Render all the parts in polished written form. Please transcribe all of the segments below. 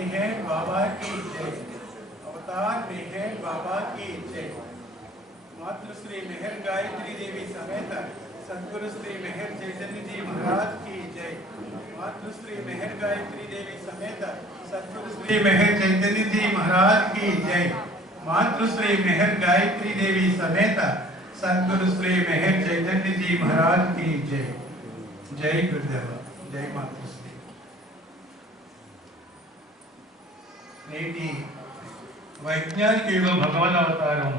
मेहर बाबा की जय। अवतार मेहर बाबा की जय। मातृश्री मेहर गायत्री देवी समेत सद्गुरु श्री मेहर चैतन्य जी महाराज की जय। मातृश्री मेहर गायत्री देवी समेत सद्गुरु श्री मेहर चैतन्य जी महाराज की जय। मातृश्री मेहर गायत्री देवी समेत सद्गुरु श्री मेहर चैतन्य जी महाराज की जय। जय गुरुदेव, जय मातृश्री। నేటి వైజ్ఞానిక యుగ భగవద్ అవతారం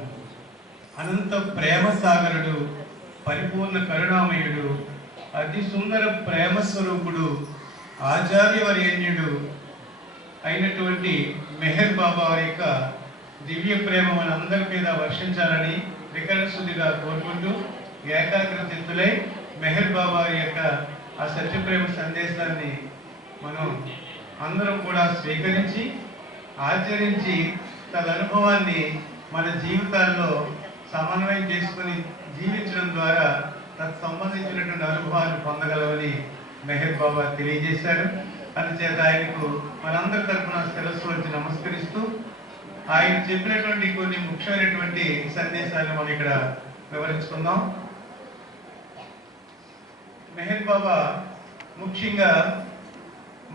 అనంత ప్రేమ సాగరుడు, పరిపూర్ణ కరుణామయుడు, అతి సుందర ప్రేమ స్వరూపుడు, ఆచార్యవర్యన్యుడు అయినటువంటి మెహర్ బాబా వారి యొక్క దివ్య ప్రేమ మనందరి మీద వర్షించాలని వికరణశుద్ధిగా కోరుకుంటూ ఏకాగ్రచిత్తులై మెహర్ బాబా వారి యొక్క ఆ సత్యప్రేమ సందేశాన్ని మనం అందరం కూడా స్వీకరించి ఆచరించి తదనుభవాన్ని మన జీవితాల్లో సమన్వయం చేసుకుని జీవించడం ద్వారా సంబంధించినటువంటి అనుభవాన్ని పొందగలవని మెహర్ బాబా తెలియజేశారు. అందుచేత ఆయనకు మనందరి తరఫున శిరస్సు వచ్చి నమస్కరిస్తూ ఆయన చెప్పినటువంటి కొన్ని ముఖ్యమైనటువంటి సందేశాలను మనం ఇక్కడ వివరించుకుందాం. మెహర్ బాబా ముఖ్యంగా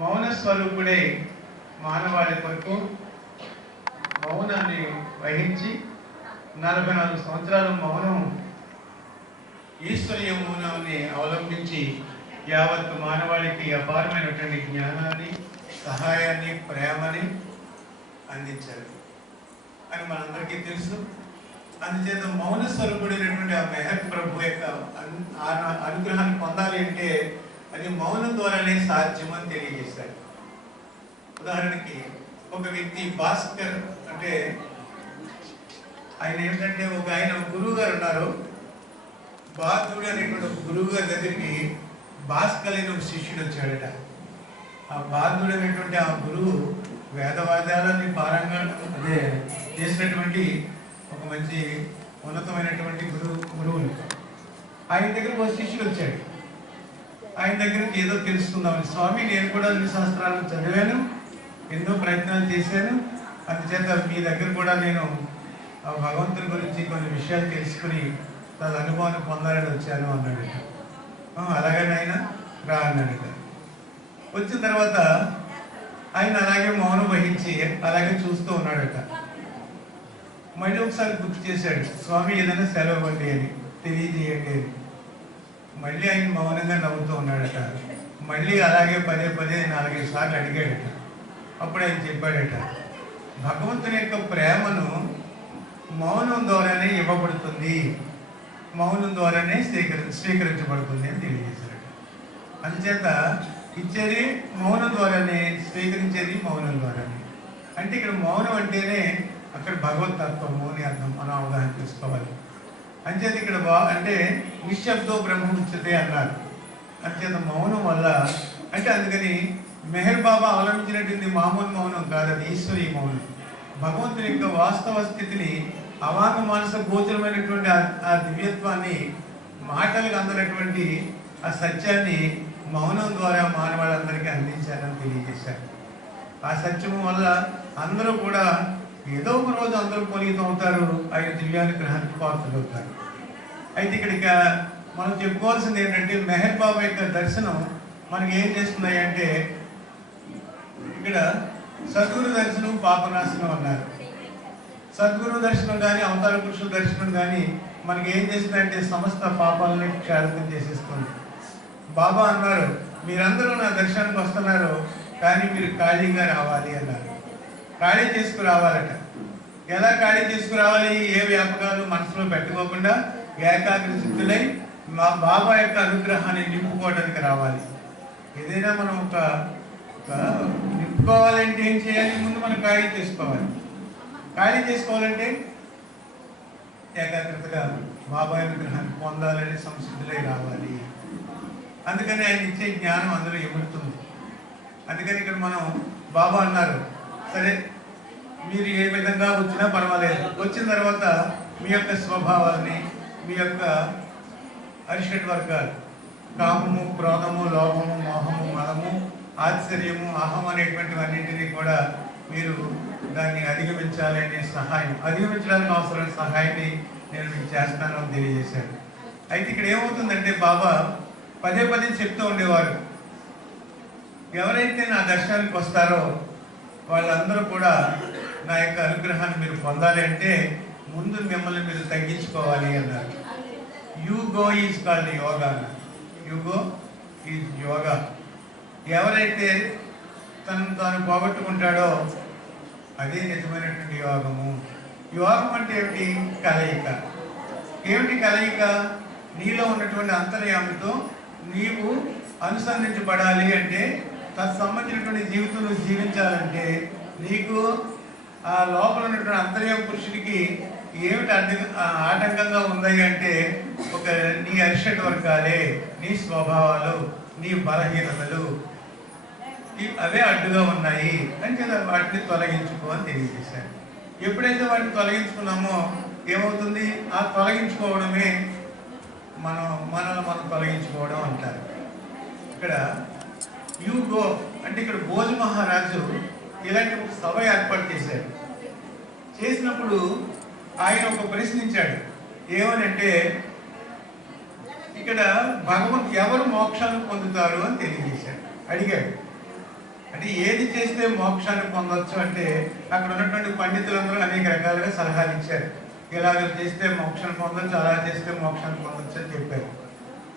మౌన స్వరూపుడై మానవాళి కొరకు మౌనాన్ని వహించి 44 సంవత్సరాలు మౌనం ఈశ్వరీయ మౌనాన్ని అవలంబించి యావత్ మానవాళికి అపారమైనటువంటి జ్ఞానాన్ని, సహాయాన్ని, ప్రేమని అందించారు అని మనందరికీ తెలుసు. అందుచేత మౌన స్వరూపుడైనటువంటి ఆ మెహర్ ప్రభు యొక్క అనుగ్రహాన్ని పొందాలి అంటే అది మౌనం ద్వారానే సాధ్యమని తెలియజేశారు. ఉదాహరణకి ఒక వ్యక్తి భాస్కర్ అంటే ఆయన ఏంటంటే ఆయన గురువు గారు ఉన్నారు. బాధుడు అనేటువంటి గురువు గారి దగ్గరికి భాస్కర్ అనే ఒక శిష్యుడు వచ్చాడట. ఆ బాధుడు అనేటువంటి ఆ గురువు వేదవాదాలని పారంగా చేసినటువంటి ఒక మంచి ఉన్నతమైనటువంటి గురువులు. ఆయన దగ్గరకు ఒక శిష్యుడు వచ్చాడు. ఆయన దగ్గరికి ఏదో తెలుసుకుందామని, స్వామి నేను కూడా అన్ని శాస్త్రాలను చదివాను, ఎన్నో ప్రయత్నాలు చేశాను, అందుచేత మీ దగ్గర కూడా నేను భగవంతుని గురించి కొన్ని విషయాలు తెలుసుకుని తన అనుభవాన్ని పొందాలని వచ్చాను అన్నాడట. అలాగే ఆయన రా అన్నాడట. వచ్చిన తర్వాత ఆయన అలాగే మౌనం వహించి అలాగే చూస్తూ ఉన్నాడట. మళ్ళీ ఒకసారి గుర్తు చేశాడు, స్వామి ఏదైనా సెలవు ఇవ్వండి అని, తెలియజేయండి అని. మళ్ళీ ఆయన మౌనంగా నవ్వుతూ ఉన్నాడట. మళ్ళీ అలాగే పదే 4-5 సార్లు అడిగాడట. అప్పుడు ఆయన చెప్పాడట, భగవంతుని యొక్క ప్రేమను మౌనం ద్వారానే ఇవ్వబడుతుంది, మౌనం ద్వారానే స్వీకరించబడుతుంది అని తెలియజేశాడట. అందుచేత ఇచ్చేది మౌనం ద్వారానే, స్వీకరించేది మౌనం ద్వారానే. అంటే ఇక్కడ మౌనం అంటేనే అక్కడ భగవత్ తత్వము అని అర్థం, మనం అవగాహన చేసుకోవాలి. అంచేత ఇక్కడ అంటే నిశ్శబ్దో బ్రహ్మముచ్యతే అన్నారు. అంచేత మౌనం వల్ల అంటే అందుకని మెహర్ బాబా అవలంబించినటువంటి మామూలు మౌనం కాదు, అది ఈశ్వరీయ మౌనం. భగవంతుని యొక్క వాస్తవ స్థితిని, అవాంగ మానస గోచరమైనటువంటి ఆ దివ్యత్వాన్ని, మాటలకు అందనటువంటి ఆ సత్యాన్ని మౌనం ద్వారా మానవాళ్ళందరికీ అందించారని తెలియజేశారు. ఆ సత్యము వల్ల అందరూ కూడా ఏదో ఒక రోజు అందరూ పునీతం అవుతారు, ఆయన దివ్యానుగ్రహానికి పాత్రలు అవుతారు. అయితే ఇక్కడ మనం చెప్పుకోవాల్సింది ఏంటంటే మెహర్ బాబా యొక్క దర్శనం మనకి ఏం చేస్తున్నాయి అంటే, ఇక్కడ సద్గురు దర్శనం, పాపనాశనం అన్నారు. సద్గురు దర్శనం కానీ అవతార పురుషుల దర్శనం కానీ మనకి ఏం చేస్తుందంటే సమస్త పాపాలని క్షాళితం చేసేస్తుంది. బాబా అన్నారు, మీరందరూ నా దర్శనానికి వస్తున్నారు కానీ మీరు ఖాళీగా రావాలి అన్నారు. ఖాళీ చేసుకురావాలట. ఎలా ఖాళీ చేసుకురావాలి? ఏ వ్యాపకాలు మనసులో పెట్టుకోకుండా ఏకాగ్రచిత్తులై మా బాబా యొక్క అనుగ్రహాన్ని నింపుకోవడానికి రావాలి. ఏదైనా మనం ఒక నింపుకోవాలంటే ఏం చేయాలి? ముందు మనం ఖాళీ చేసుకోవాలి. ఖాళీ చేసుకోవాలంటే ఏకాగ్రతగా బాబా అనుగ్రహాన్ని పొందాలని సంసిద్ధులై రావాలి. అందుకని ఆయన ఇచ్చే జ్ఞానం అందులో ఇముడుతుంది. అందుకని ఇక్కడ మనం బాబా అన్నారు, సరే మీరు ఏ విధంగా వచ్చినా పర్వాలేదు, వచ్చిన తర్వాత మీ యొక్క స్వభావాన్ని, మీ యొక్క అరిషడ్ వర్గాలు, కామము, క్రోధము, లోభము, మోహము, మదము, ఆశ్చర్యము, అహం అనేటువంటివన్నింటినీ కూడా మీరు దాన్ని అధిగమించాలి అనే సహాయం, అధిగమించడానికి అవసరమైన సహాయాన్ని నేను మీకు చేస్తానని తెలియజేశాను. అయితే ఇక్కడ ఏమవుతుందంటే బాబా పదే పదే చెప్తూ ఉండేవారు, ఎవరైతే నా దర్శనానికి వస్తారో వాళ్ళందరూ కూడా నా యొక్క అనుగ్రహాన్ని మీరు పొందాలి అంటే ముందు మిమ్మల్ని మీరు తగ్గించుకోవాలి అన్నారు. యూగో ఈజ్ కాల్డ్ యోగా అన్నారు. Ego is yoga. ఎవరైతే తను తాను పోగొట్టుకుంటాడో అదే నిజమైనటువంటి యోగము. యోగం అంటే ఏమిటి? కలయిక. ఏమిటి కలయిక? నీలో ఉన్నటువంటి అంతర్యామితో నీవు అనుసంధించబడాలి అంటే, తత్సంబంధించినటువంటి జీవితం నువ్వు జీవించాలంటే నీకు ఆ లోపల ఉన్నటువంటి అంతర్యామ పురుషుడికి ఏమిటి ఆటంకంగా ఉన్నాయి అంటే, ఒక నీ అరిషడ్ వర్గాలే, నీ స్వభావాలు, నీ బలహీనతలు అవే అడ్డుగా ఉన్నాయి అని కదా వాటిని తొలగించుకో అని తెలియజేశారు. ఎప్పుడైతే వాటిని తొలగించుకున్నామో ఏమవుతుంది? ఆ తొలగించుకోవడమే మనల్ని మనం తొలగించుకోవడం అంటారు. ఇక్కడ యూగో అంటే ఇక్కడ భోజ మహారాజు ఇలాంటి ఒక సభ ఏర్పాటు చేశాడు. చేసినప్పుడు ఆయన ఒక ప్రశ్నించాడు. ఏమనంటే, ఇక్కడ భగవంతు ఎవరు మోక్షాన్ని పొందుతారు అని తెలియజేశాడు. అడిగాడు. అంటే ఏది చేస్తే మోక్షాన్ని పొందొచ్చు అంటే అక్కడ ఉన్నటువంటి పండితులందరూ అనేక రకాలుగా సలహాలు ఇచ్చారు. ఇలాగ చేస్తే మోక్షాన్ని పొందొచ్చు, అలా చేస్తే మోక్షాన్ని పొందొచ్చు అని చెప్పారు.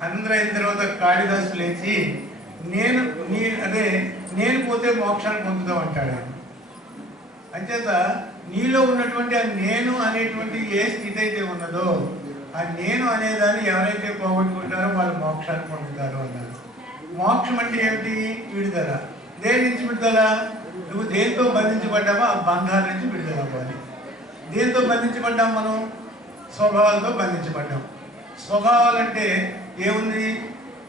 అందరూ అయిన తర్వాత కాళిదాసు లేచి నేను పోతే మోక్షాన్ని పొందుతాం అంటాడు ఆయన. అంచేత నీలో ఉన్నటువంటి ఆ నేను అనేటువంటి ఏ స్థితి అయితే ఉన్నదో ఆ నేను అనేదాన్ని ఎవరైతే పోగొట్టుకుంటారో వాళ్ళు మోక్షాన్ని పొందుతారు అన్నారు. మోక్షం అంటే ఏమిటి? విడుదల. దేని నుంచి విడుదల? నువ్వు దేంతో బంధించబడ్డావో ఆ బంధాల నుంచి విడుదల అవ్వాలి. దేంతో బంధించబడ్డాం మనం? స్వభావాలతో బంధించబడ్డాం. స్వభావాలంటే ఏముంది?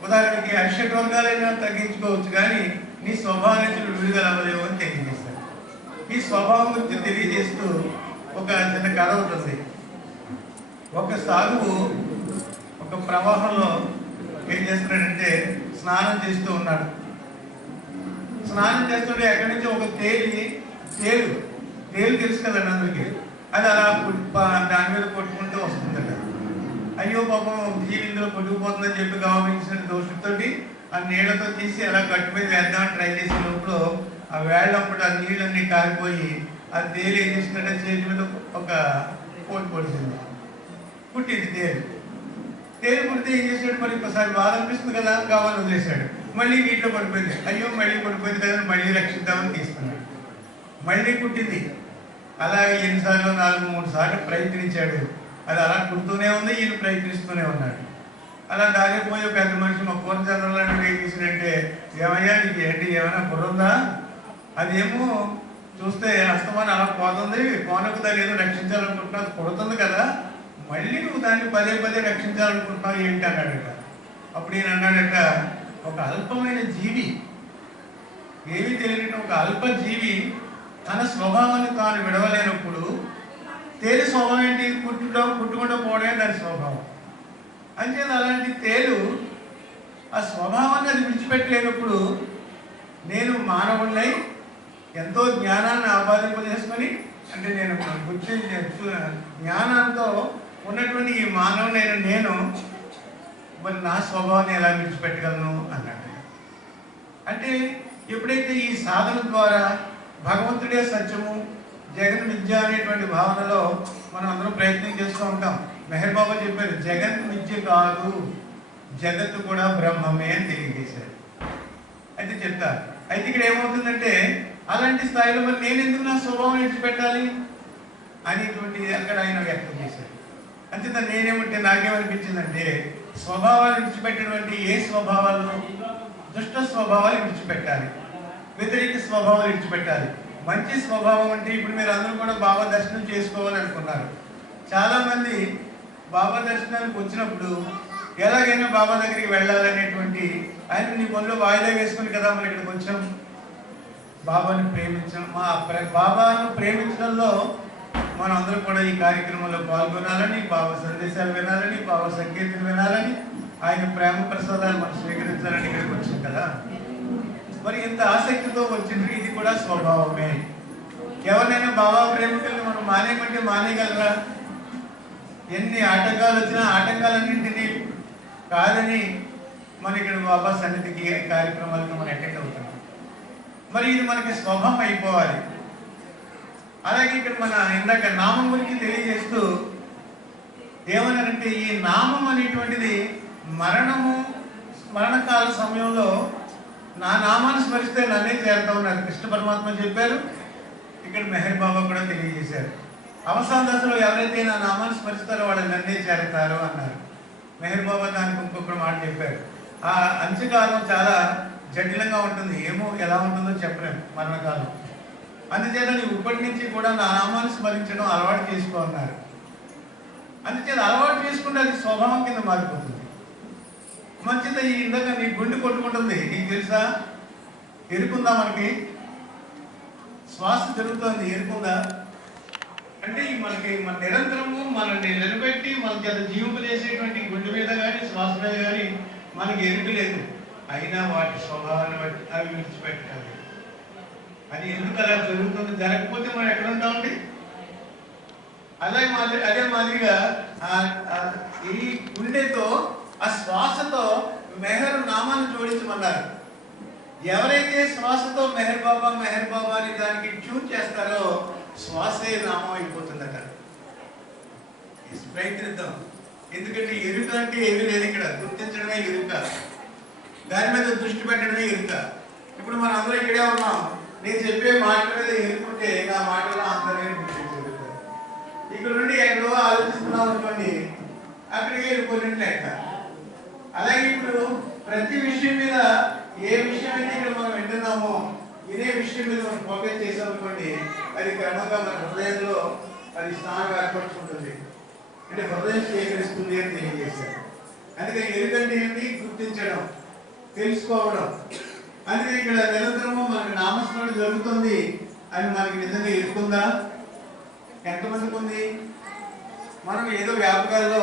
ఉదాహరణకి అరిషడ్ వర్గాలైనా తగ్గించుకోవచ్చు, కానీ నీ స్వభావం నుంచి నువ్వు విడుదల అవ్వలేవు అని తెలియజేస్తాడు. ఈ స్వభావం గురించి తెలియజేస్తూ ఒక చిన్న కథ ఉంటుంది. ఒక సాధువు ఒక ప్రవాహంలో ఏం చేస్తున్నాడంటే స్నానం చేస్తూ ఉన్నాడు. స్నానం చేస్తుంటే ఎక్కడి నుంచి ఒక తేలు తెలుసు కదండి అందరికి, అది అలా దాని మీద కొట్టుకుంటూ వస్తుందట. అయ్యో పాపం జీవి ఇందులో కొట్టుకుపోతుందని చెప్పి గమనించిన దోషులతో ఆ నీళ్లతో తీసి అలా గట్టు మీద వేద్దామని ట్రై చేసే లోపల ఆ వేళ్ళప్పుడు ఆ నీళ్ళన్నీ కారిపోయి ఆ తేలు ఏం చేసిందంటే చేతి మీద ఒక పోటు పొడిచింది, పుట్టింది తేలు పుడితే ఏం చేసాడు? మరి ఒకసారి బాధ అనిపిస్తుంది కదా, కావాలని వదిలేశాడు. మళ్ళీ నీటిలో పడిపోయింది. అయ్యో మళ్ళీ పడిపోయింది కదా, మళ్ళీ రక్షిద్దామని తీసుకున్నాడు. మళ్ళీ పుట్టింది. అలాగే ఎన్నిసార్లు 4-3 సార్లు ప్రయత్నించాడు. అది అలా పుడుతూనే ఉంది, ఈయన ప్రయత్నిస్తూనే ఉన్నాడు. అలా దారిపోయి పెద్ద మనిషి మా పూర్ణచంద్రలాంటి ఏం చేసిందంటే, ఏమయ్యా నీకు ఏంటి ఏమైనా బుర్రుందా? అదేమో చూస్తే అస్తమానం అలా పోతుంది, కోనకు దాన్ని ఏదో రక్షించాలనుకుంటున్నా, పుడుతుంది కదా, మళ్ళీ నువ్వు దాన్ని పదే రక్షించాలనుకుంటున్నావు ఏంటి అన్నాడట. అప్పుడు ఈయన అన్నాడట, ఒక అల్పమైన జీవి, ఏమీ తెలియని ఒక అల్ప జీవి తన స్వభావాన్ని తాను విడవలేనప్పుడు తేలి స్వభావం ఏంటి? పుట్టుకుండా పోవడమే దాని స్వభావం. అంచేది అలాంటి తేలు ఆ స్వభావాన్ని అది విడిచిపెట్టలేనప్పుడు నేను మానవుడినై ఎంతో జ్ఞానాన్ని ఆపాదింపజేసుకొని, అంటే నేను జ్ఞానంతో ఉన్నటువంటి ఈ మానవునైన నేను మరి నా స్వభావాన్ని ఎలా విడిచిపెట్టగలను అన్నాడు. అంటే ఎప్పుడైతే ఈ సాధన ద్వారా భగవంతుడే సత్యము, జగన్ విద్య అనేటువంటి భావనలో మనం అందరం ప్రయత్నం చేస్తూ ఉంటాం. మెహర్ బాబా చెప్పారు, జగన్ విద్య కాదు, జగత్తు కూడా బ్రహ్మమే అని తెలియజేశారు. అయితే చెప్తారు. అయితే ఇక్కడ ఏమవుతుందంటే, అలాంటి స్థాయిలో మరి నేను ఎందుకు నా స్వభావం విడిచిపెట్టాలి అనేటువంటి అక్కడ ఆయన వ్యక్తం చేశారు. అంచేత నేనేమంటే నాకేమనిపించిందంటే, స్వభావాలు విడిచిపెట్టినటువంటి ఏ స్వభావాలను? దుష్ట స్వభావాలు విడిచిపెట్టాలి, వ్యతిరేక స్వభావాలు విడిచిపెట్టాలి. మంచి స్వభావం అంటే ఇప్పుడు మీరు అందరూ కూడా బాబా దర్శనం చేసుకోవాలని అనుకున్నారు. చాలామంది బాబా దర్శనానికి వచ్చినప్పుడు ఎలాగైనా బాబా దగ్గరికి వెళ్ళాలనేటువంటి ఆయన నీ పనులు వాయిదా వేసుకుని కదా మనం ఇక్కడికి వచ్చాం. బాబాను ప్రేమించడం, బాబాను ప్రేమించడంలో మనం అందరూ కూడా ఈ కార్యక్రమంలో పాల్గొనాలని, బాబా సందేశాలు వినాలని, బాబా సంకీర్తన వినాలని, ఆయన ప్రేమ ప్రసాదాలు మనం స్వీకరించాలని ఇక్కడికి వచ్చాం కదా. మరి ఇంత ఆసక్తితో వచ్చింది, ఇది కూడా స్వభావమే. ఎవరినైనా బాబా ప్రేమికుల్ని మనం మానేయమంటే మానేయగలరా? ఎన్ని ఆటంకాలు వచ్చినా ఆటంకాలన్నింటినీ కాదని మన ఇక్కడ బాబా సన్నిధికి కార్యక్రమాలకు మనం అటెండ్ అవుతున్నాం. మరి ఇది మనకి స్వభావం అయిపోవాలి. అలాగే ఇక్కడ మన ఇందాక నామం గురించి తెలియజేస్తూ ఏమన్నారంటే, ఈ నామం అనేటువంటిది మరణకాల సమయంలో నా నామాన్ని స్మరిస్తే నన్నే చేరుతా ఉన్నారు కృష్ణ పరమాత్మ చెప్పారు. ఇక్కడ మెహర్ బాబా కూడా తెలియజేశారు. అవసాన దశలో ఎవరైతే నా నామాన్ని స్మరిస్తారో వాళ్ళు నన్నే చేరతారు అన్నారు. మెహర్ బాబా దానికి ఇంకొక మాట చెప్పారు. ఆ అంత్యకాలం చాలా జటిలంగా ఉంటుంది, ఏమో ఎలా ఉంటుందో చెప్పలేము మరణకాలం. అందుచేత నీవు ఇప్పటి నుంచి కూడా నా నామాన్ని స్మరించడం అలవాటు చేసుకో అన్నారు. అందుచేత అలవాటు చేసుకుంటే అది స్వభావం కింద మారిపోతుంది. మంచిది. ఇందాక నీ గుండె కొట్టుకుంటుంది, నీకు తెలుసా? ఎరుకుందా? మనకి శ్వాస జరుగుతుంది, ఎరుకుందా? అంటే మనకి మన నిరంతరము మనల్ని నిలబెట్టి మన చేత జీవింపజేసేటువంటి గుండె మీద కానీ శ్వాస మీద కానీ మనకి ఎరుకు లేదు. అయినా వాటి స్వభావాన్ని బట్టి అవి విడిచిపెట్టాలి. అది ఎందుకు అలా జరుగుతుంది? జరగకపోతే మనం ఎక్కడ ఉంటామండి? అదే మాదిరిగా ఈ గుండెతో ఆ శ్వాసతో మెహర్ నామాన్ని జోడించమన్నారు. ఎవరైతే శ్వాసతో మెహర్ బాబా అని దానికి ట్యూన్ చేస్తారో శ్వాసే నామం అయిపోతుందట. ప్రయత్నిద్దాం. ఎందుకంటే ఎరుక అంటే ఏమీ లేదు, ఇక్కడ గుర్తించడమే ఎరుక, దాని మీద దృష్టి పెట్టడమే ఎరుక. ఇప్పుడు మనం అందరూ ఇక్కడే ఉన్నాం. నేను చెప్పే మాట మీద ఎరుకుంటే నా మాటలో అందరినీ గుర్తించగలుగుతారు. ఇక్కడ నుండి ఎక్కడో ఆలోచిస్తున్నాం అనుకోండి, అక్కడికి వెళ్ళిపోయినట్లు లెక్క. అలాగే ఇప్పుడు ప్రతి విషయం మీద, ఏ విషయం అయితే ఇక్కడ మనం వింటున్నామో ఇదే విషయం మీద మనం ఫోకస్ చేసామనుకోండి, అది క్రమంగా మన హృదయంలో అది స్థానం ఏర్పడుతుంటుంది. అంటే హృదయం స్వీకరిస్తుంది అని తెలియజేశారు. అందుకని ఎరుకంటే ఏంటి? గుర్తించడం, తెలుసుకోవడం. అందుకని ఇక్కడ నిరంతరము మనకి నామస్మరణ జరుగుతుంది అని మనకి నిజంగా ఎరుకుందా? ఎంతమందికి ఉంది? మనం ఏదో వ్యాపకాల్లో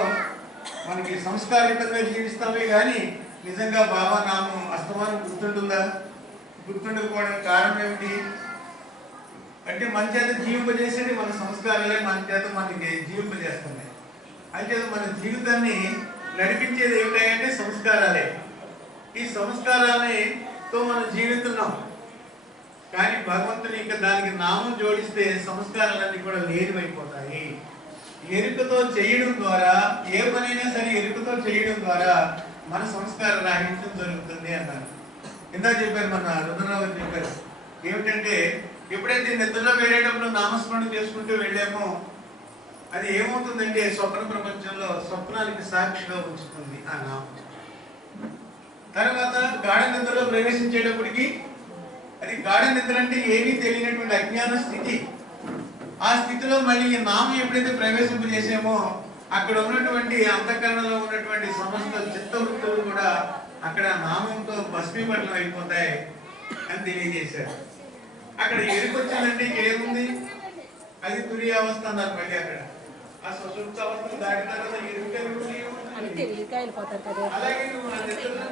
మనకి సంస్కారయుతంగా జీవిస్తామే కానీ నిజంగా బాబా నామం అస్తమానం గుర్తుంటుందా? గుర్తుండకపోవడానికి కారణం ఏమిటి అంటే మన చేత జీవింపజేసేది మన సంస్కారాలే మన చేత మనకి జీవింపజేస్తున్నాయి. అయితే మన జీవితాన్ని నడిపించేది ఏమిటంటే సంస్కారాలే. ఈ సంస్కారాలతో మనం జీవిస్తున్నాం. కానీ భగవంతుని ఇంకా దానికి నామం జోడిస్తే సంస్కారాలన్నీ కూడా లేనివైపోతాయి. ఎరుకతో చేయడం ద్వారా, ఏ పనైనా సరే ఎరుకతో చేయడం ద్వారా మన సంస్కార రాహిత్యం జరుగుతుంది అన్నారు. ఇందాక చెప్పారు, మన రుద్రరావు చెప్పారు ఏమిటంటే, ఎప్పుడైతే నిద్రలో వెళ్ళేటప్పుడు నామస్మరణ చేసుకుంటూ వెళ్ళామో అది ఏమవుతుందంటే స్వప్న ప్రపంచంలో స్వప్నానికి సాక్షిగా ఉంచుతుంది ఆ నామం. తర్వాత గాఢ నిద్రలో ప్రవేశించేటప్పటికి అది గాఢ నిద్ర అంటే ఏమీ తెలియనటువంటి అజ్ఞాన స్థితి. ఆ స్థితిలో మళ్ళీ ఈ నామం ఎప్పుడైతే ప్రవేశింపజేసామో అక్కడ ఉన్నటువంటి అంతఃకరణలో ఉన్నటువంటి సమస్త చిత్తవృత్తులు కూడా అక్కడ నామంతో భస్మీపట్నం అయిపోతాయి అని తెలియజేశారు. అక్కడ ఎరుకొచ్చిందంటే ఏముంది? అది తురి అవస్థ అన్నారు. మళ్ళీ అక్కడ ఆ సుషుప్త అవస్థను దాటిన తర్వాత అలాగే నువ్వు ఆ నిద్రలో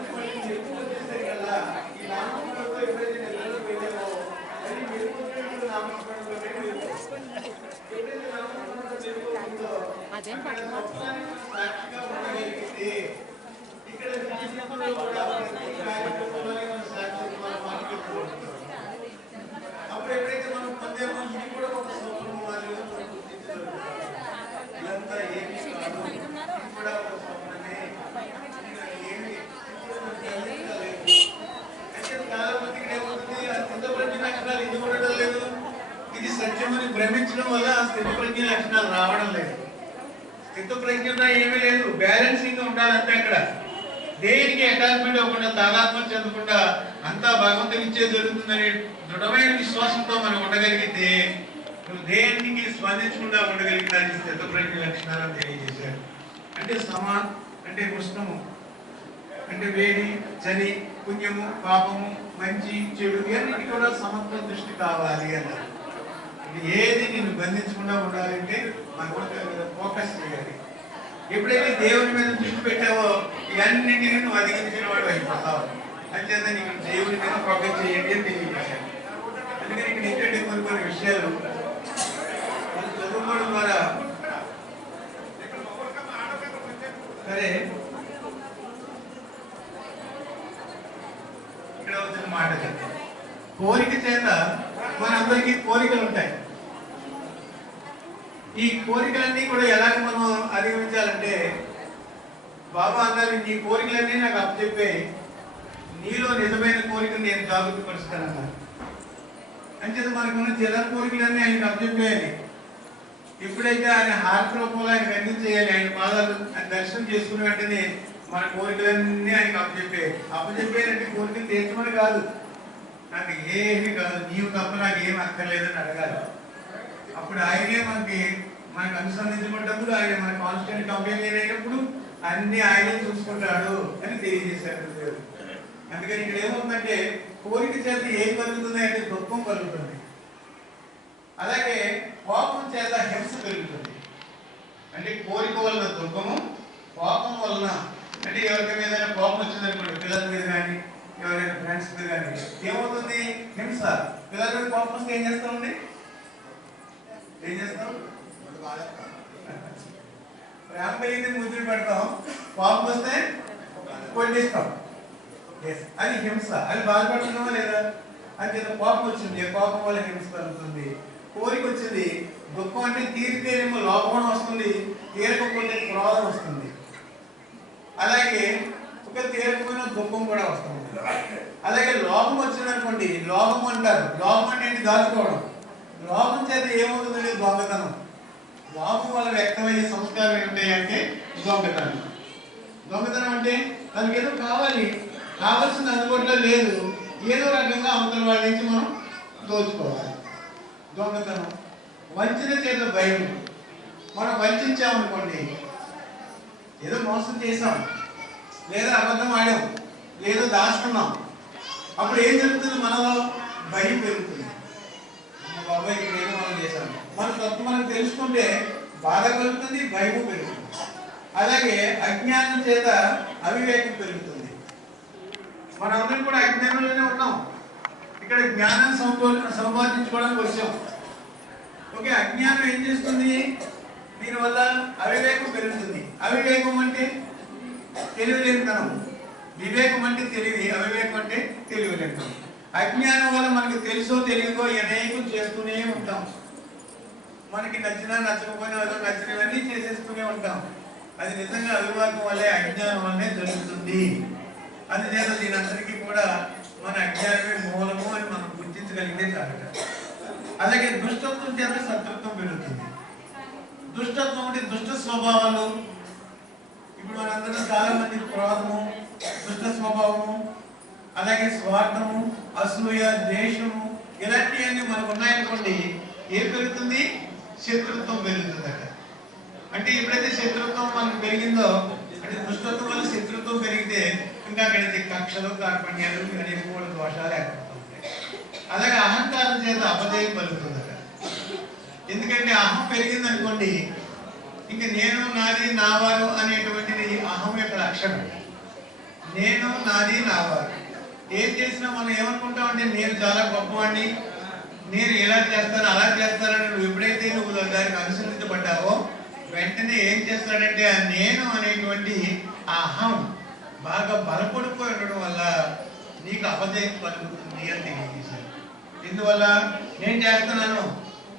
ఎక్కువ వచ్చేసరి కదా ఈ నామంతో ఎప్పుడైతే నిద్రలో వెళ్ళామో అది ఎరుకొచ్చినప్పుడు నామస్మరణలో సాక్షిగా ఉండగలిగితే ఇక్కడ అప్పుడు ఎప్పుడైతే మనం పొందేమో ఇది కూడా ఒక స్వప్నం మాదిరిగా ఇదంతా ఏమి కాదు, ఇది కూడా ఒక స్వప్నమే. ఏమి అయితే చాలా మందికి ఏమవుతుంది, ఆ స్థిత ప్రజ్ఞ లక్షణాలు ఇది ఉండడం లేదు. ఇది సత్యమని భ్రమించడం వల్ల ఆ స్థిత ప్రజ్ఞ లక్షణాలు రావడం లేదు. స్థిత ప్రజ్ఞత ఏమీ లేదు, బ్యాలెన్సింగ్ ఉండాలంటే అక్కడ దేనికి అటాచ్మెంట్ అవ్వకుండా తాదాత్మ్యం చెందకుండా అంతా భగవంతుని ఇచ్చే జరుగుతుందనే దృఢమైన విశ్వాసంతో మనం ఉండగలిగితే నువ్వు దేనికి స్పందించకుండా ఉండగలిగితే అది స్థితప్రజ్ఞ లక్షణాలను తెలియజేశారు. అంటే అంటే ఉష్ణము, అంటే వేడి, చలి, పుణ్యము, పాపము, మంచి, చెడు ఇవన్నీ కూడా సమత్వ దృష్టి కావాలి అన్నారు. ఏది నేను బంధించకుండా ఉండాలంటే భగవంతుని మీద ఫోకస్ చేయాలి. ఎప్పుడైతే దేవుని మీద దృష్టి పెట్టావో ఇవన్నింటినీ నువ్వు అధిగమించిన వాడు అయిపోతావు. అంచేత ఇక్కడ దేవుడి మీద ఫోకస్ చేయండి అని తెలియజేశాను. అందుకని ఇక్కడ ఏంటంటే కొన్ని విషయాలు మనం చదువుకోవడం ద్వారా సరే ఇక్కడ వచ్చిన మాట చెప్తాం. కోరిక చేత మనందరికీ కోరికలు ఉంటాయి. ఈ కోరికలన్నీ కూడా ఎలాగ మనం అధిగమించాలంటే బాబా అన్నారు, నీ కోరికలన్నీ నాకు అప్పచెప్పే, నీలో నిజమైన కోరికలు నేను జాగ్రత్త పరుస్తానన్నారు. అంచేత మనకున్న చిల్లర కోరికలన్నీ ఆయనకు అప్పచెప్పేయాలి. ఎప్పుడైతే ఆయన హారతి రూపంలో ఆయనకు అందించేయాలి, ఆయన పాదాలు ఆయన దర్శనం చేసుకునే వెంటనే మన కోరికలన్నీ ఆయనకు అప్పచెప్పేయాలంటే కోరికలు తీర్చమని కాదు, నాకు ఏమి కాదు, నీవు తప్ప నాకు ఏం అక్కర్లేదని అడగాలి. అప్పుడు ఆయనే మనకు అనుసంధించుకున్నప్పుడు ఆయన మన కాన్స్టెంట్ కంపెనీ అయినప్పుడు అన్ని ఆయనే చూసుకుంటాడు అని తెలియజేశారు దేవుడు. అందుకని ఇక్కడ ఏమవుతుందంటే కోరిక చేత ఏం కలుగుతుంది అంటే దుఃఖం కలుగుతుంది. అలాగే కోపం చేత హింస కలుగుతుంది. అంటే కోరిక వలన దుఃఖము, కోపం వలన అంటే ఎవరికైనా ఏదైనా కోపం వచ్చిందనుకోండి, పిల్లల మీద కానీ ఎవరైనా ఫ్రెండ్స్ మీద కానీ ఏమవుతుంది? హింస. పిల్లల మీద కోపం వస్తే ఏం చేస్తామండి? ఏం చేస్తాం? ప్రేమ పెరిగితే ముద్దులు పెడతాం, కోపం వస్తే కొట్టిస్తాం. అది హింస. అది బాధపడుతున్నామా లేదా? అంటే కోపం వచ్చింది, కోపం వల్ల హింస కలుగుతుంది. కోరిక వచ్చింది, దుఃఖం అంటే తీరితేనేమో లోపం వస్తుంది, తీరకపోతే క్రోధం వస్తుంది. అలాగే ఒక తీరకపోయిన దుఃఖం కూడా వస్తుంది. అలాగే లోపం వచ్చిందనుకోండి, లోపం అంటారు. లోపం అంటే ఏంటి? దాచుకోవడం. లోపం చేత ఏమవుతుందంటే దొంగతనం. లోపం వల్ల వ్యక్తమయ్యే సంస్కారం ఏమిటాయంటే దొంగతనం. దొంగతనం అంటే తనకి ఏదో కావాలి, కావాల్సిన అందుబాటులో లేదు, ఏదో రకంగా అవతల వాళ్ళ నుంచి మనం దోచుకోవాలి. దొంగతనం. వంచన చేత భయం. మనం వంచామనుకోండి, ఏదో మోసం చేసాం, లేదా అబద్ధం ఆడాం, ఏదో దాచుకున్నాం, అప్పుడు ఏం జరుగుతుంది? మనలో భయం పెరుగుతుంది. బాబాయ్ ఇక్కడ ఏదో మనం చేశాం, మన తప్పు మనకు తెలుసుకుంటే బాధ కలుగుతుంది, భయము పెరుగుతుంది. అలాగే అజ్ఞానం చేత అవివేకం పెరుగుతుంది. మనందరం కూడా అజ్ఞానంలోనే ఉన్నాం. ఇక్కడ జ్ఞానం సంపాదించుకోవడానికి వచ్చాం. ఓకే, అజ్ఞానం ఏం చేస్తుంది? దీనివల్ల అవివేకం పెరుగుతుంది. అవివేకం అంటే తెలివిలేనితనం, వివేకం అంటే తెలివి, అవివేకం అంటే తెలివిలేనితనం. అజ్ఞానం వల్ల మనకి తెలుసో తెలియకో అనేకం చేస్తూనే ఉంటాం. మనకి నచ్చినా నచ్చకపోయినా నచ్చినవన్నీ చేసేస్తూనే ఉంటాం. అది నిజంగా అవివేకం వల్లే, అజ్ఞానం వల్లే జరుగుతుంది. అందుచేత దీనందరికీ కూడా మన అజ్ఞానమే మూలము అని మనం గుర్తించగలిగితే చాలట. అలాగే దుష్టత్వం చేత శత్రుత్వం పెరుగుతుంది. దుష్టత్వం అంటే దుష్ట స్వభావాలు. ఇప్పుడు మనందరం చాలా మంది క్రోధము, దుష్ట స్వభావము, అలాగే స్వార్థము, అసూయ, ద్వేషము, ఇలాంటివన్నీ మనకు ఉన్నాయనుకోండి, ఏం పెరుగుతుంది? శత్రుత్వం పెరుగుతుందట. అంటే ఎప్పుడైతే శత్రుత్వం మనకు పెరిగిందో, అంటే దుష్టత్వం వల్ల శత్రుత్వం పెరిగితే ఇంకా అక్కడైతే కక్షలు, కార్పణ్యాలు, అనేక దోషాలు ఏర్పడుతుంటాయి. అలాగే అహంకారం చేత అపజయం కలుగుతుందట. ఎందుకంటే అహం పెరిగింది అనుకోండి, ఇంక నేను, నాది, నావారు అనేటువంటిది అహం యొక్క లక్షణం. నేను, నాది, నావారు. ఏం చేసినా మనం ఏమనుకుంటామంటే నేను చాలా గొప్పవాడిని, నేను ఇలా చేస్తాను, అలా చేస్తానని నువ్వు ఎప్పుడైతే నువ్వు దానికి అనుసరించబడ్డావో వెంటనే ఏం చేస్తాడంటే ఆ నేను అనేటువంటి ఆ అహం బాగా బలపడిపోయి ఉండడం వల్ల నీకు అపజయం కలుగుతుంది అని తెలియజేశాను. ఇందువల్ల నేను చేస్తున్నాను,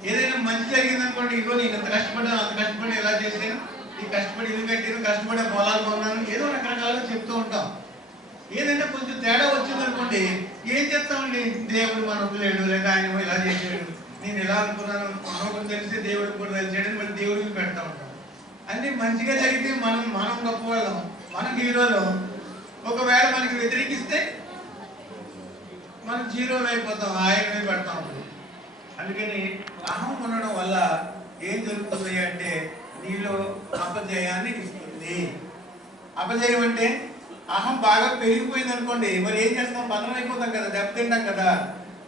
ఏదైనా మంచి జరిగిందనుకోండి, ఇగో నేను ఇంత కష్టపడ్డాను, అంత కష్టపడి ఎలా చేశాను, ఈ కష్టపడి ఇల్లు కట్టాను, కష్టపడే పొలాలు కొన్నాను, ఏదో రకరకాలుగా చెప్తూ ఉంటాం. ఏదైనా కొంచెం తేడా వచ్చిందనుకోండి, ఏం చేస్తామండి? దేవుడు మనకు లేడు, లేదా ఆయన ఇలా చేసాడు, నేను ఎలా అనుకున్నాను, మనకు తెలిసి దేవుడికి కూడా తెలిసాడని మళ్ళీ దేవుడికి పెడతా ఉంటాం. అన్ని మంచిగా జరిగితే మనం గొప్పవాళ్ళం, మనం హీరోలు. ఒకవేళ మనకి వ్యతిరేకిస్తే మనం జీరోలు అయిపోతాం, ఆయనమే పెడతాం. అందుకని అహం ఉండడం వల్ల ఏం జరుగుతుంది అంటే నీలో అపజయాన్ని ఇస్తుంది. అపజయం అంటే అహం బాగా పెరిగిపోయింది అనుకోండి, మరి ఏం చేస్తాం? పతనం అయిపోతాం కదా, దెబ్బతింటాం కదా.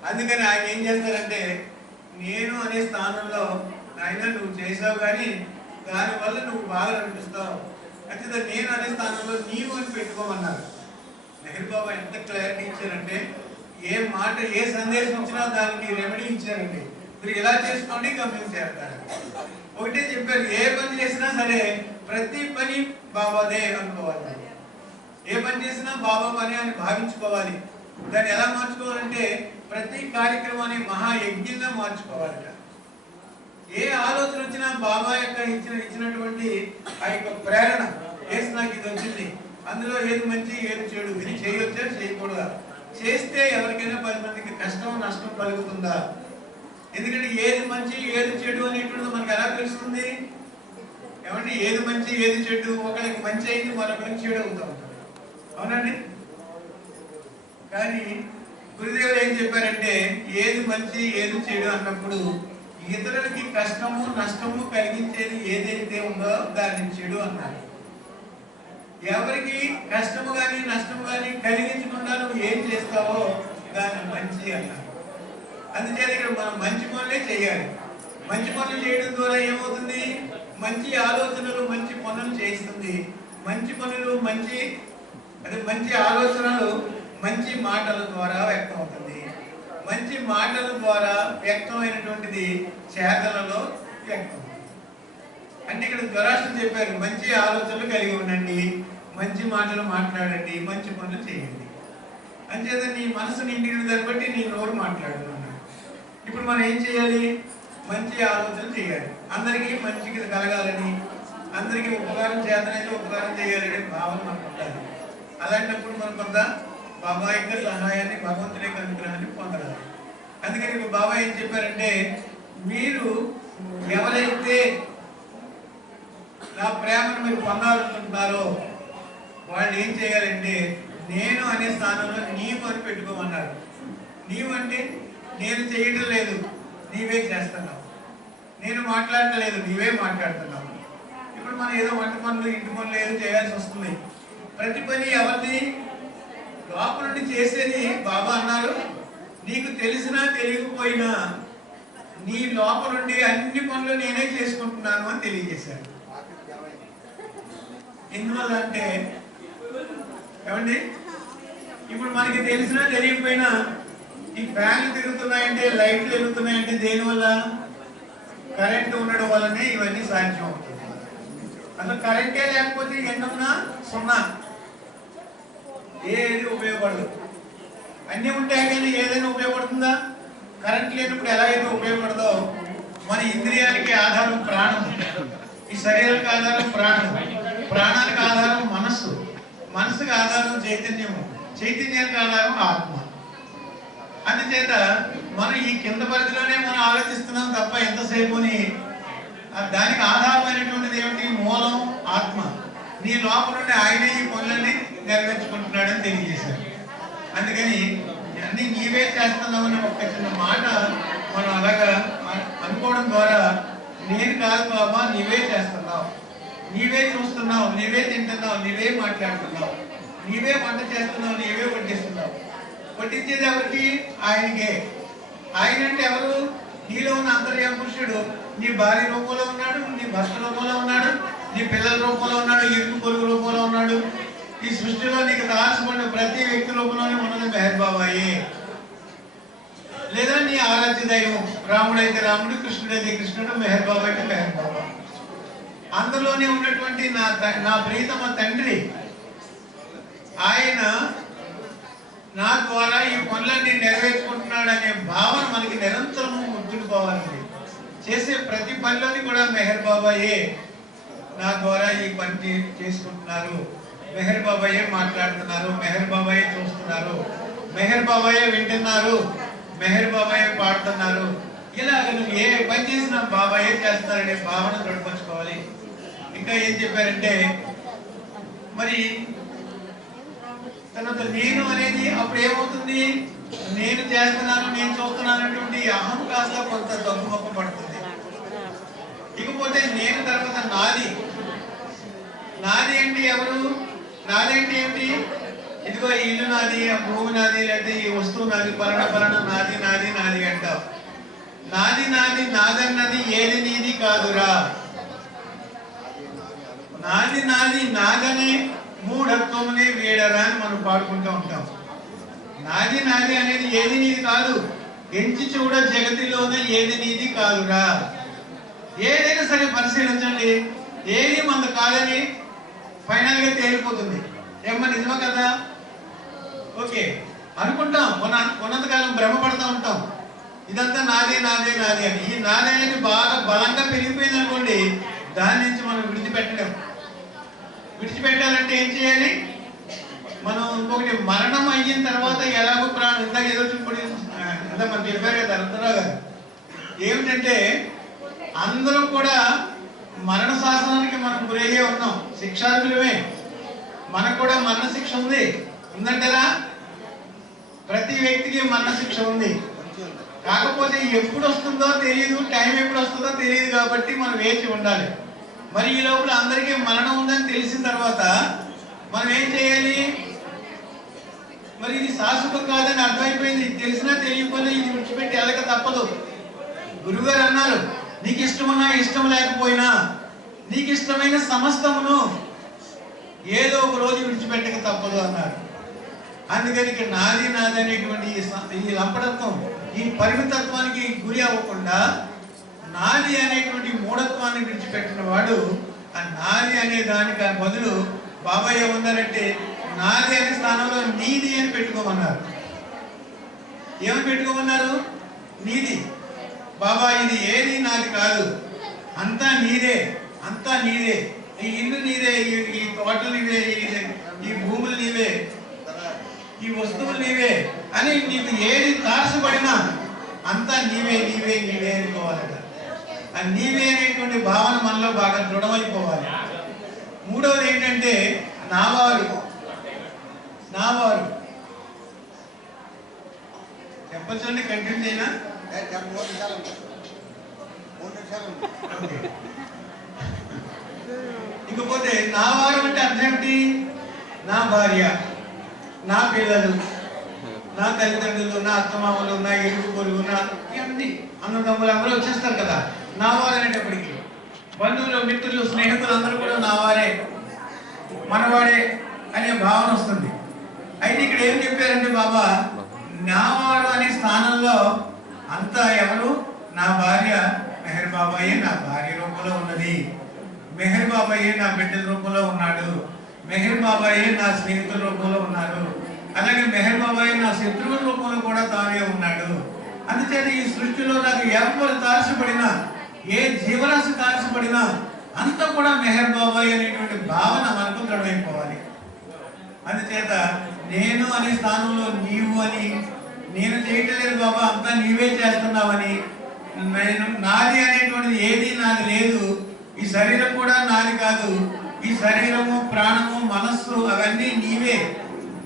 అందుకని ఆయన ఏం చేస్తారంటే నేను అనే స్థానంలో ఆయన నువ్వు చేసావు కానీ దానివల్ల నువ్వు బాధ అనిపిస్తావు, ఖచ్చితంగా నేను అనే స్థానంలో నీవు అని పెట్టుకోమన్నారు. నెహ్రూ బాబా ఎంత క్లారిటీ ఇచ్చారంటే, ఏ మాట ఏ సందేశం ఇచ్చినా దానికి రెమెడీ ఇచ్చారండి. మీరు ఇలా చేసుకోండి కంపెనీ చేస్తారు. ఒకటే చెప్పారు, ఏ పని చేసినా సరే ప్రతి పని బాబాదే అనుకోవాలి. ఏ పని చేసినా బాబా పని అని భావించుకోవాలి. దాన్ని ఎలా మార్చుకోవాలంటే ప్రతి కార్యక్రమాన్ని మహాయజ్ఞంగా మార్చుకోవాలట. ఏ ఆలోచన వచ్చినా బాబా యొక్క ఇచ్చినటువంటి ఆ యొక్క ప్రేరణ, ఏసు నాకు ఇది వచ్చింది, అందులో ఏది మంచి ఏది చెడు, ఇది చేయొచ్చా చేయకూడదా, చేస్తే ఎవరికైనా 10 మందికి కష్టం నష్టం కలుగుతుందా, ఎందుకంటే ఏది మంచి ఏది చెడు అనేటువంటిది మనకు ఎలా తెలుస్తుంది? ఏమంటే ఏది మంచి ఏది చెడు, ఒకరికి మంచి అయింది మరొకరికి చెడు అవుతూ ఉంటుంది, అవునండి? కానీ గురుదేవులు ఏం చెప్పారంటే, ఏది మంచి ఏది చెడు అన్నప్పుడు ఇతరులకి కష్టము నష్టము కలిగించేది ఏదైతే ఉందో దాన్ని చెడు అన్నారు. ఎవరికి కష్టము కానీ నష్టము కానీ కలిగించకుండా నువ్వు ఏం చేస్తావో దాన్ని మంచి అన్నారు. అందుచేత ఇక్కడ మనం మంచి పనులే చేయాలి. మంచి పనులు చేయడం ద్వారా ఏమవుతుంది? మంచి ఆలోచనలు మంచి పనులు చేస్తుంది. మంచి పనులు మంచి ఆలోచనలు మంచి మాటల ద్వారా వ్యక్తం అవుతుంది. మంచి మాటల ద్వారా వ్యక్తమైనటువంటిది చేతలలో వ్యక్తం. అంటే ఇక్కడ దురాష్ట్రం చెప్పారు, మంచి ఆలోచనలు కలిగి ఉండండి, మంచి మాటలు మాట్లాడండి, మంచి పనులు చేయండి. అంచేత నీ మనసు నిండిన దాన్ని బట్టి నీ నోరు మాట్లాడుతున్నాను. ఇప్పుడు మనం ఏం చేయాలి? మంచి ఆలోచన చేయాలి. అందరికీ మంచిగా కలగాలని, అందరికీ ఉపకారం చేతనైతే ఉపకారం చేయాలనే భావన మనకు ఉండాలి. అలాంటప్పుడు మనం కొంత బాబా యొక్క సహాయాన్ని, భగవంతుని యొక్క అనుగ్రహాన్ని పొందగలం. అందుకని ఇప్పుడు బాబా ఏం చెప్పారంటే, మీరు ఎవరైతే నా ప్రేమను మీరు పొందాలనుకుంటున్నారో వాళ్ళు ఏం చేయాలంటే, నేను అనే స్థానంలో నీవు అని పెట్టుకోమన్నారు. నీవు అంటే నేను చేయటం లేదు, నీవే చేస్తున్నావు. నేను మాట్లాడటం లేదు, నీవే మాట్లాడుతున్నావు. ఇప్పుడు మనం ఏదో వంట పనులు ఇంటి పనులు ఏదో చేయాల్సి వస్తుంది. ప్రతి పని ఎవరిది? లోపల నుండి చేసేది. బాబా అన్నారు, నీకు తెలిసినా తెలియకపోయినా నీ లోపల నుండి అన్ని పనులు నేనే చేసుకుంటున్నాను అని తెలియజేశారు. ఎందువల్ల అంటే ఏమండి, ఇప్పుడు మనకి తెలిసినా తెలియకపోయినా ఈ ఫ్యాన్లు తిరుగుతున్నాయంటే, లైట్లు తిరుగుతున్నాయంటే దేనివల్ల? కరెంట్ ఉండడం వల్లనే ఇవన్నీ సాధ్యం అవుతుంది. అసలు కరెంటే లేకపోతే ఎన్నన్నా సున్నా, ఏది ఉపయోగపడదు. అన్నీ ఉంటాయి కానీ ఏదైనా ఉపయోగపడుతుందా? కరెంట్ లేనప్పుడు ఎలా అయితే ఉపయోగపడదో, మన ఇంద్రియాలకి ఆధారం ప్రాణం, ఈ శరీరానికి ఆధారం ప్రాణం, ప్రాణానికి ఆధారం మనస్సు, మనసుకి ఆధారం చైతన్యము, చైతన్యానికి ఆధారం ఆత్మ. అందుచేత మనం ఈ కింద పరిధిలోనే మనం ఆలోచిస్తున్నాం తప్ప ఎంతసేపుని దానికి ఆధారమైనటువంటిది ఏమిటి? మూలం ఆత్మ. నీ లోపల నుండి ఆయనే ఈ పనులన్నీ నెరవేర్చుకుంటున్నాడని తెలియజేశారు. అందుకని అన్ని నీవే చేస్తున్నామని ఒక చిన్న మాట మనం అలాగా అనుకోవడం ద్వారా, నేను కాదు బాబా, నీవే చేస్తున్నావు, నీవే చూస్తున్నావు, నీవే తింటున్నావు, నీవే మాట్లాడుతున్నావు, నీవే వంట చేస్తున్నావు, నీవే వడ్డిస్తున్నావు. వడ్డించేది ఎవరికి? ఆయనకే. ఆయన అంటే ఎవరు? నీలో ఉన్న అంతర్యామ పురుషుడు. నీ భార్య రూపంలో ఉన్నాడు, నీ భర్త రూపంలో ఉన్నాడు, నీ పిల్లల రూపంలో ఉన్నాడు, ఇరుకు పొరుగు రూపంలో ఉన్నాడు. ఈ సృష్టిలో నీకు తారసపడిన ప్రతి వ్యక్తి రూపంలోనే ఉన్నది మెహర్ బాబాయే. లేదా నీ ఆరాధ్య దైవం, రాముడైతే రాముడు, కృష్ణుడైతే కృష్ణుడు, మెహర్ బాబా అయితే మెహర్ బాబా. అందులోనే ఉన్నటువంటి నా ప్రీతమ తండ్రి, ఆయన నా ద్వారా ఈ పనులన్నీ నెరవేర్చుకుంటున్నాడు అనే భావన మనకి నిరంతరము గుర్తుండిపోవాలండి. చేసే ప్రతి పనిలోని కూడా మెహర్ బాబాయే నా ద్వారా ఈ పని చేసుకుంటున్నారు, మెహర్ బాబాయే మాట్లాడుతున్నారు, మెహర్ బాబాయే చూస్తున్నారు, మెహర్ బాబాయే వింటున్నారు, మెహర్ బాబాయే పాడుతున్నారు. ఇలాగ నువ్వు ఏ పని చేసినా బాబాయే చేస్తున్నారనే భావన దృఢపరచుకోవాలి. ఇంకా ఏం చెప్పారంటే, మరి తర్వాత నేను అనేది అప్పుడు ఏమవుతుంది? నేను చేస్తున్నాను, నేను చూస్తున్నాను అటువంటి అహం కాస్త కొంత తగ్గుముఖం పడుతుంది. ఇకపోతే నేను తర్వాత నాది. నాది ఏంటి? ఎవరు? నాది ఏంటి? ఏంటి? ఇదిగో ఈ ఇల్లు నాది, ఆ భూమి నాది, లేకపోతే ఈ వస్తువు నాది, పలానా నాది నాది నాది అంటావు. నాది నాది నాదన్నది ఏది నీది కాదురా. నాది నాది నాదని మూఢత్వమునే వీడరా అని మనం పాడుకుంటూ ఉంటాం. నాది నాది అనేది ఏది నీది కాదు. ఎంచి చూడ జగతిలోన ఏది నీది కాదురా. ఏదైనా సరే పరిశీలించండి, ఏది మన కాదని ఫైనల్గా తేలిపోతుంది. ఏమన్నా నిజమా కదా? ఓకే అనుకుంటాం, ఉన్నంతకాలం భ్రమపడతా ఉంటాం, ఇదంతా నాదే నాదే నాదే అని. ఈ నాదే అనేది బాగా బలంగా పెరిగిపోయింది అనుకోండి, దాని నుంచి మనం విడిచిపెట్టలేము. విడిచిపెట్టాలంటే ఏం చేయాలి? మనం ఇంకొకటి, మరణం అయిన తర్వాత ఎలాగో ప్రాణం, ఇందాక ఏదో చూపడి అదే మనం చెప్పారు కదా అర్థరావు గారు, ఏమిటంటే అందరం కూడా మరణ శాసనానికి మనం గురయ్యే ఉన్నాం, శిక్షార్హులమే. మనకు కూడా మరణ శిక్ష ఉందంటారా? ప్రతి వ్యక్తికి మరణ శిక్ష ఉంది. కాకపోతే ఎప్పుడు వస్తుందో తెలియదు, టైం ఎప్పుడు వస్తుందో తెలియదు, కాబట్టి మనం వేచి ఉండాలి. మరి ఈ లోపల అందరికీ మరణం ఉందని తెలిసిన తర్వాత మనం ఏం చేయాలి? మరి ఇది శాశ్వతం కాదని అర్థమైపోయింది, తెలిసినా తెలియకపోయినా ఇది విడిచిపెట్టి వెళ్ళక తప్పదు. గురువుగారు అన్నారు, నీకు ఇష్టమున్నా ఇష్టం లేకపోయినా నీకు ఇష్టమైన సమస్తమును ఏదో ఒక రోజు విడిచిపెట్టక తప్పదు అన్నారు. అందుకని ఇక్కడ నాది నాది అనేటువంటి ఈ లంపడత్వం, ఈ పరిమితత్వానికి గురి అవ్వకుండా నాది అనేటువంటి మూఢత్వాన్ని విడిచిపెట్టిన వాడు ఆ నాది అనే దానికి బదులు బాబాయ్ ఏమన్నారంటే నాది అనే స్థానంలో నీది అని పెట్టుకోమన్నారు. ఏమని పెట్టుకోమన్నారు? నీది. బాబా ఇది ఏది నాది కాదు, అంతా నీదే, అంతా నీదే, ఈ ఇల్లు నీదే, ఈ తోటలు నీవే, ఈ భూములు నీవే, ఈ వస్తువులు నీవే అని నీకు ఏది తారసపడినా అంతా నీవే నీవే నీవే అనుకోవాలట. ఆ నీవే అనేటువంటి భావన మనలో బాగా దృఢమైపోవాలి. మూడవది ఏంటంటే నావారు. నావారు చెప్పచ్చండి, కంటిన్యూ చేయనా? ఇకపోతే నా వారు అంటే అర్థం ఏమిటి? నా భార్య, నా పిల్లలు, నా తల్లిదండ్రులు, నా అత్తమామలు, నా ఎరుగు పొరుగు, నా ఇవన్నీ అన్నదమ్ములు అందరూ వచ్చేస్తారు కదా. నా వారు అనేటప్పటికీ బంధువులు, మిత్రులు, స్నేహితులు అందరూ కూడా నా వారే, మనవాడే అనే భావన వస్తుంది. అయితే ఇక్కడ ఏం చెప్పారంటే బాబా, నా వారు అనే స్థానంలో అంతా ఎవరు? నా భార్య మెహర్ బాబాయే నా భార్య రూపంలో ఉన్నది, మెహర్ బాబాయే నా బిడ్డల రూపంలో ఉన్నాడు, మెహర్ బాబాయే నా స్నేహితుల రూపంలో ఉన్నారు, అలాగే మెహర్ బాబాయే నా శత్రువుల రూపంలో కూడా తానే ఉన్నాడు. అందుచేత ఈ సృష్టిలో నాకు ఎవరు తారసపడినా, ఏ జీవరాశి తారసపడినా అంతా కూడా మెహర్ బాబాయ్ అనేటువంటి భావన మనకు దృఢమైపోవాలి. అందుచేత నేను అనే స్థానంలో నీవు అని, నేను చేయట్లేదు బాబా అంతా నీవే చేస్తున్నావని, నేను నాది అనేటువంటిది ఏది నాది లేదు, ఈ శరీరం కూడా నాది కాదు, ఈ శరీరము, ప్రాణము, మనస్సు అవన్నీ నీవే.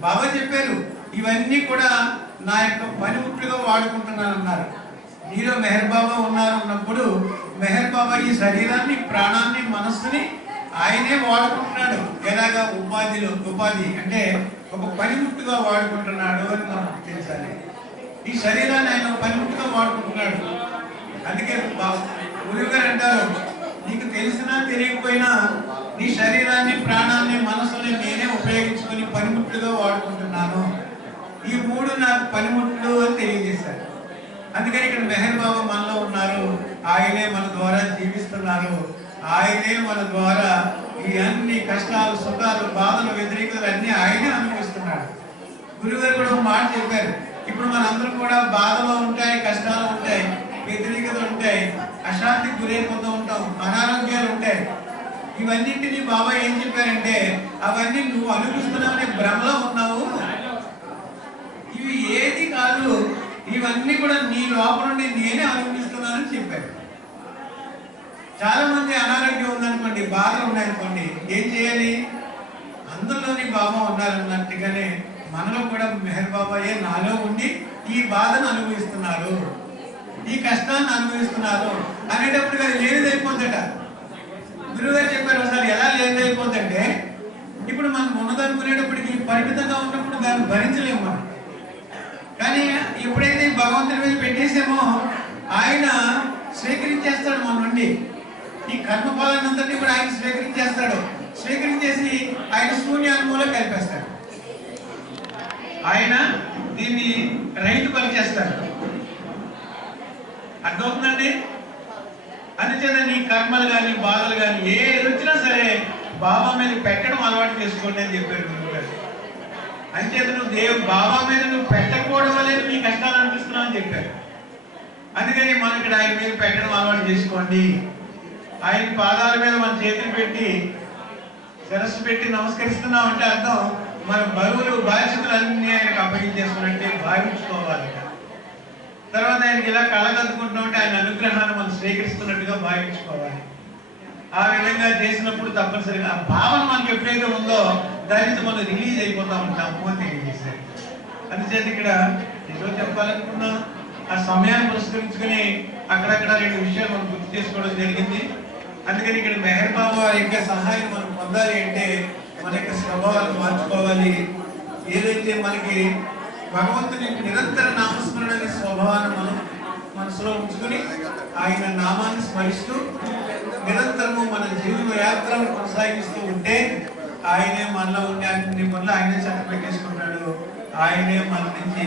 బాబా చెప్పారు, ఇవన్నీ కూడా నా యొక్క పనిముట్లుగా వాడుకుంటున్నాను అన్నారు. నీలో మెహర్ బాబా ఉన్నప్పుడు మెహర్ బాబా ఈ శరీరాన్ని, ప్రాణాన్ని, మనస్సుని ఆయనే వాడుకుంటున్నాడు. ఎలాగా? ఉపాధి అంటే ఒక పనిముట్టుగా వాడుకుంటున్నాడు అని మనం గుర్తించాలి. ఈ శరీరాన్ని ఆయన పనిముట్టుగా వాడుకుంటున్నాడు. అందుకే గురువు గారు అంటారు, నీకు తెలిసినా తెలియకపోయినా నీ శరీరాన్ని, ప్రాణాన్ని, మనసుని నేనే ఉపయోగించుకొని పనిముట్లుగా వాడుకుంటున్నాను. ఈ మూడు నాకు పనిముట్లు అని తెలియజేశారు. అందుకని ఇక్కడ మెహర్ బాబా మనలో ఉన్నారు, ఆయనే మన ద్వారా జీవిస్తున్నారు, ఆయనే మన ద్వారా ఈ అన్ని కష్టాలు, సుఖాలు, బాధలు, వ్యతిరేకతలు అన్ని ఆయనే అనుభవిస్తున్నాడు. గురువుగారు కూడా ఒక మాట చెప్పారు, ఇప్పుడు మనందరం కూడా బాధలో ఉంటాయి, కష్టాలు ఉంటాయి, వ్యతిరేకతలు ఉంటాయి, అశాంతికి గురైపోతూ ఉంటాం, అనారోగ్యాలు ఉంటాయి. ఇవన్నింటినీ బాబా ఏం చెప్పారంటే అవన్నీ నువ్వు అనుభవిస్తున్నావనే భ్రమలో ఉన్నావు, ఇవి ఏది కాదు, ఇవన్నీ కూడా నీ లోపల నుండి నేనే అనుభవిస్తున్నానని చెప్పారు. చాలా మంది అనారోగ్యం ఉందనుకోండి, బాధలు ఉన్నాయనుకోండి, ఏం చేయాలి? అందులోని బాబా ఉన్నారన్నట్టుగానే మనలో కూడా మెహర్ బాబాయే నాలో ఉండి ఈ బాధను అనుభవిస్తున్నారు, ఈ కష్టాన్ని అనుభవిస్తున్నారు అనేటప్పుడు అది లేనిదైపోద్దట. గురువుగారు చెప్పారు ఒకసారి, ఎలా లేనిదైపోద్దంటే ఇప్పుడు మనం ఉన్నదనుకునేటప్పటికి పరిమితంగా ఉన్నప్పుడు దాన్ని భరించలేము మనం. కానీ ఎప్పుడైతే భగవంతుడి మీద పెట్టేసామో ఆయన స్వీకరించేస్తాడు మన నుండి, ఈ కర్మఫలాన్నంతటినీ కూడా ఆయన స్వీకరించేస్తాడు. స్వీకరించేసి ఆయన శూన్యానుమూలో కలిపేస్తాడు. ఆయన దీన్ని రైతు పని చేస్తాడు. అర్థమవుతుందండి? అందుచేత నీ కర్మలు కానీ బాధలు కానీ ఏది వచ్చినా సరే బాబా మీద పెట్టడం అలవాటు చేసుకోండి అని చెప్పారు గురువు గారు. అంచేత నువ్వు బాబా మీద నువ్వు పెట్టకపోవడం వల్లే నీ కష్టాలు అనిపిస్తున్నావు అని చెప్పారు. అందుకని మనం ఇక్కడ ఆయన మీద పెట్టడం అలవాటు చేసుకోండి. ఆయన పాదాల మీద మన చేతులు పెట్టి శిరస్సు పెట్టి నమస్కరిస్తున్నాం అంటే అర్థం మన బరువులు బాధ్యతలు అన్ని ఆయనకు అప్పగించేస్తున్నట్టే భావించుకోవాలి. తర్వాత ఆయనకి ఇలా కళ్ళకద్దుకుంటున్నాం అంటే ఆయన అనుగ్రహాన్ని మనం స్వీకరిస్తున్నట్టుగా భావించుకోవాలి. ఆ విధంగా చేసినప్పుడు తప్పనిసరిగా ఆ భావన మనకి ఎప్పుడైతే ఉందో దానికి మనం రిలీజ్ అయిపోతా ఉంటాము అని తెలియజేశారు. అందుచేత ఇక్కడ ఏదో చెప్పాలనుకున్నా ఆ సమయాన్ని పురస్కరించుకుని అక్కడక్కడ 2 విషయాలు మనం గుర్తు చేసుకోవడం జరిగింది. అందుకని ఇక్కడ మెహర్ బాబా యొక్క సహాయం మనం పొందాలి అంటే మన యొక్క స్వభావాలు మార్చుకోవాలి. ఏదైతే మనకి భగవంతుని నిరంతర నామస్మరణ అనే స్వభావాన్ని మనం మనసులో ఉంచుకుని ఆయన నామాన్ని స్మరిస్తూ నిరంతరము మన జీవన యాత్రను కొనసాగిస్తూ ఉంటే ఆయనే మనలో ఉండే అన్ని పనులు ఆయనే చట్ట పెట్టేసుకుంటాడు. ఆయనే మన నుంచి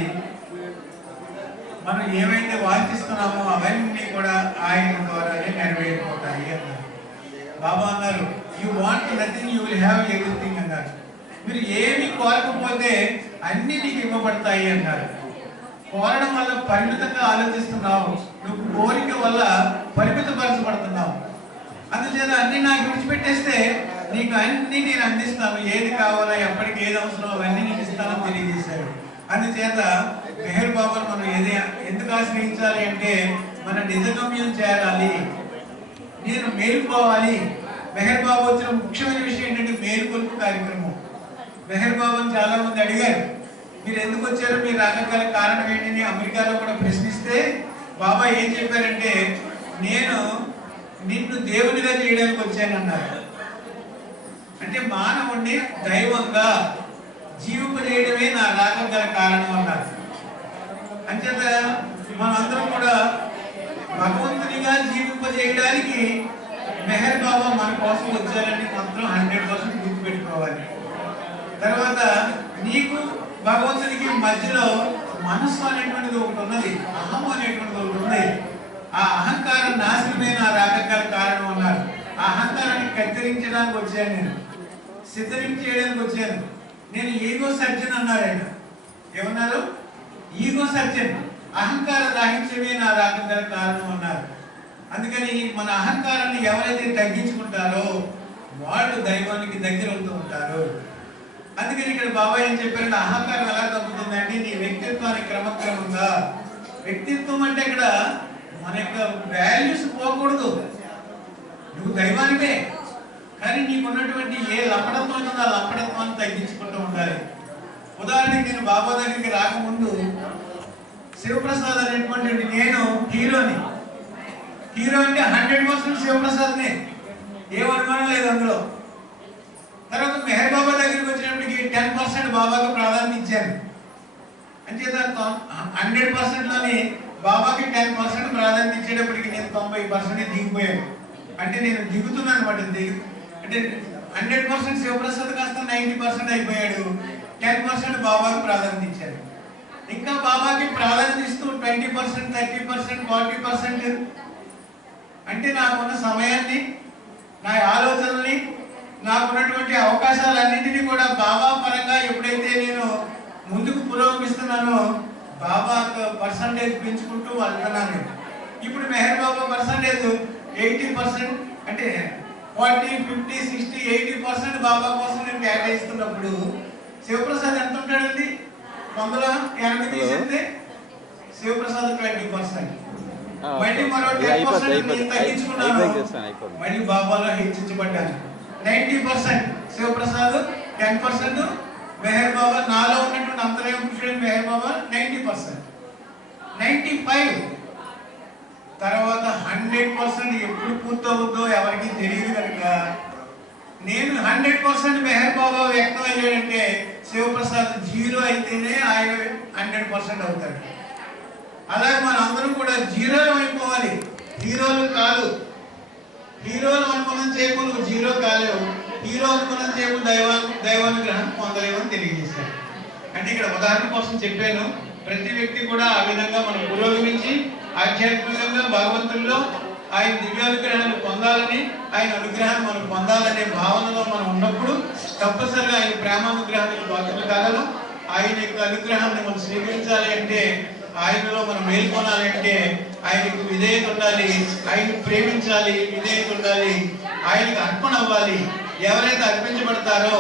మనం ఏమైతే వాంఛిస్తున్నామో అవన్నీ కూడా ఆయన ద్వారానే నెరవేరిపోతాయి అన్నారు. బాబా అన్నారు, you want nothing you will have everything అన్నారు. మీరు ఏమి కోరకపోతే అన్ని నీకు ఇవ్వబడతాయి అన్నారు. కోరడం వల్ల పరిమితంగా ఆలోచిస్తున్నావు, నువ్వు కోరిక వల్ల పరిమితపరచబడుతున్నావు. అందుచేత అన్ని నాకు విడిచిపెట్టేస్తే నీకు అన్ని నేను అందిస్తాను, ఏది కావాలో ఎప్పటికి ఏది అవసరం అవన్నీ నీకు ఇస్తానని తెలియజేశాడు. అందుచేత మెహర్ బాబాను మనం ఎందుకు ఆశ్రయించాలి అంటే మన నిజగమ్యం చేరాలి, నేను మేలుకోవాలి. మెహర్ బాబా వచ్చిన ముఖ్యమైన విషయం ఏంటంటే మేలుకొలుపు కార్యక్రమం. మెహర్ బాబాను చాలా మంది అడిగారు, మీరు ఎందుకు వచ్చారు, మీరు రాగల కారణం ఏంటని అమెరికాలో కూడా ప్రశ్నిస్తే బాబా ఏం చెప్పారంటే నేను నిన్ను దేవునిగా చేయడానికి వచ్చానన్నారు. అంటే మానవుణ్ణి దైవంగా జీవింపజేయడమే నా రాగల కారణం అన్నారు. అంచేత మనందరం కూడా భగవంతునిగా జీవింపజేయడానికి మెహర్ బాబా మన కోసం వచ్చారని మాత్రం 100% గుర్తుపెట్టుకోవాలి. తర్వాత నీకు భగవంతునికి మధ్యలో మనస్సు అనేటువంటిది ఒకటి ఉన్నది, అహం అనేటువంటిది ఒకటి ఉంది. ఆ అహంకారం నాశనమే నా రాగల కారణం అన్నారు. ఆ అహంకారాన్ని కత్తిరించడానికి వచ్చాను, నేను సిద్ధరించేయడానికి వచ్చాను. నేను ఈగో సర్జన్ అన్నారు ఆయన. ఏమన్నారు? ఈగో సర్జన్, అహంకార రాహిత్యమే నా రాగల కారణం అన్నారు. అందుకని మన అహంకారాన్ని ఎవరైతే తగ్గించుకుంటారో వాళ్ళు దైవానికి దగ్గర అవుతూ ఉంటారు. అందుకని ఇక్కడ బాబా ఏం చెప్పారంటే అహంకారం ఎలా తగ్గుతుందంటే నీ వ్యక్తిత్వాన్ని క్రమక్రమంగా, వ్యక్తిత్వం అంటే ఇక్కడ మన యొక్క వాల్యూస్ పోకూడదు. నువ్వు దైవానివే, కానీ నీకున్నటువంటి ఏ లంపడత్వం ఉందో ఆ లంపడత్వాన్ని తగ్గించుకుంటూ ఉండాలి. ఉదాహరణకి నేను బాబా దగ్గరికి రాకముందు శివప్రసాద్ అనేటువంటి నేను హీరోని. హీరో అంటే 100% శివప్రసాద్నే, ఏం అనుమానం లేదు అందులో. తర్వాత మెహర్ బాబా దగ్గరికి వచ్చినప్పటికి 10% బాబాకి ప్రాధాన్యత ఇచ్చాను. అంచేత 100%లోని బాబాకి 10% ప్రాధాన్యత ఇచ్చేటప్పటికి నేను 90% దిగిపోయాను. అంటే నేను దిగుతున్నాను అనమాట. అంటే 100% శివప్రసాద్ కాస్త 90% అయిపోయాడు. 10% బాబాకి ప్రాధాన్యత ఇచ్చాను. ఇంకా బాబాకి ప్రాధాన్యత ఇస్తూ 20%, 30%, 40% అంటే నాకున్న సమయాన్ని, నా ఆలోచనల్ని, నాకున్నటువంటి అవకాశాలన్నింటినీ కూడా బాబా పరంగా ఎప్పుడైతే నేను ముందుకు పురోగమిస్తున్నానో బాబా పర్సంటేజ్ పెంచుకుంటూ వెళ్తున్నాను. ఇప్పుడు మెహర్ బాబా పర్సంటేజ్ 80%, అంటే 40, 50, 60, 80% బాబా కోసం నేను కేటాయిస్తున్నప్పుడు శివప్రసాద్ ఎంత ఉంటాడండి? 180 తీసేస్తే శివప్రసాద్ 20%. మళ్ళీ మరో 10% నేను తగ్గించుకున్నాను, మళ్ళీ బాబాలో హెచ్చించబడ్డాను. 90% శివప్రసాద్, 10% మెహర్ బాబా. నాలో ఉన్నటువంటి అంతర్యం పురుషుడు మెహర్ బాబా 90%. 95 తర్వాత 100% ఎప్పుడు పూర్తవుద్దో ఎవరికి తెలియదు కనుక నేను 100% మెహర్ బాబా వ్యక్తం అయ్యాడంటే శివప్రసాద్ 0 అయితేనే ఆయన 100% అవుతాడు. అలాగే మన అందరం కూడా 0 అయిపోవాలి, హీరోలు కాదు. హీరోలు అనుమానం చేయకు, నువ్వు 0 కాలేవు. ఈ రోజు సేపు దైవానుగ్రహాన్ని పొందలేమని తెలియజేశారు. అంటే ఇక్కడ ఉదాహరణ కోసం చెప్పాను. ప్రతి వ్యక్తి కూడా ఆ విధంగా మనం పురోగమించి ఆధ్యాత్మికంగా భగవంతుల్లో ఆయన దివ్యానుగ్రహాన్ని పొందాలని, ఆయన అనుగ్రహాన్ని మనం పొందాలనే భావనలో మనం ఉన్నప్పుడు తప్పనిసరిగా ఆయన ప్రేమానుగ్రహానికి పాత్రలు కాగలం. ఆయన యొక్క అనుగ్రహాన్ని మనం స్వీకరించాలి అంటే, ఆయనలో మనం మేల్కొనాలి అంటే ఆయనకు విధేయత ఉండాలి, ఆయన ప్రేమించాలి, విధేయత ఉండాలి, ఆయనకు అర్పణ అవ్వాలి. ఎవరైతే అర్పించబడతారో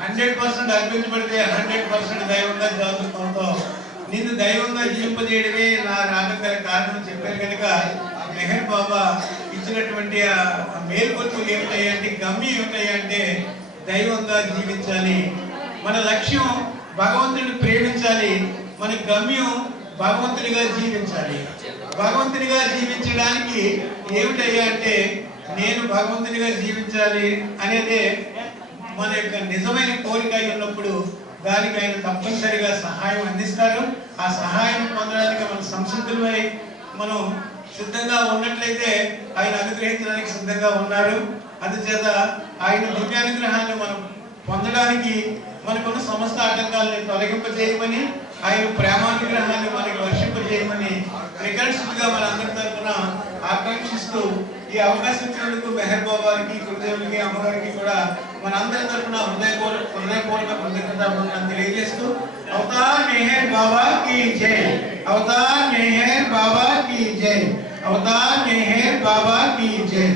100% అర్పించబడితే 100% దైవంగా జాతుకుంటాం. నిన్ను దైవంగా జీవింపజేయడమే నా రాగల కారణం చెప్పారు కనుక మెహర్ బాబా ఇచ్చినటువంటి ఆ మేల్కొల్పులు ఏమిటాయంటే, గమ్యం ఏమిటాయంటే దైవంగా జీవించాలి. మన లక్ష్యం భగవంతుడిని ప్రేమించాలి, మన గమ్యం భగవంతుడిగా జీవించాలి. భగవంతుడిగా జీవించడానికి ఏమిటయ్యా అంటే నేను భగవంతుడిగా జీవించాలి అనేదే మన యొక్క నిజమైన కోరిక అయి ఉన్నప్పుడు దానికి ఆయన తప్పనిసరిగా సహాయం అందిస్తారు. ఆ సహాయం పొందడానికి మన సంసిద్ధులమై మనం సిద్ధంగా ఉన్నట్లయితే ఆయన అనుగ్రహించడానికి సిద్ధంగా ఉన్నారు. అందుచేత ఆయన దివ్యానుగ్రహాన్ని మనం పొందడానికి మనకున్న సమస్త ఆటంకాలను తొలగింపజేయమని, ఆయన ప్రేమానుగ్రహాన్ని మనకి వర్షింపజేయమని రికర్డ్స్గా మన అందరి తరఫున ఆకాంక్షిస్తూ ఈ అవకాశం ఇచ్చినందుకు మెహర్ బాబాకి, గురుదేవులకి, అమ్మగారికి కూడా మనందరి తరఫున హృదయపూర్వక కృతజ్ఞతలు తెలియజేస్తూ అవతార్ మెహర్ బాబా की जय, అవతార్ మెహర్ బాబా की जय, అవతార్ మెహర్ బాబా की जय।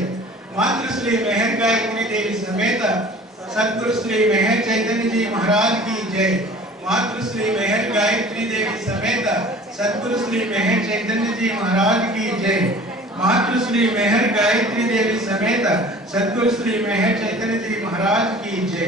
मातृश्री मेहर गायत्री देवी समेत सद्गुरु श्री मेहर चैतन्य जी महाराज की जय। मातृश्री मेहर गायत्री देवी समेत सद्गुरु श्री मेहर चैतन्य जी महाराज की जय। मातृश्री मेहर गायत्री देवी समेत सद्गुरु श्री मेहर चैतन्य जी महाराज की जय।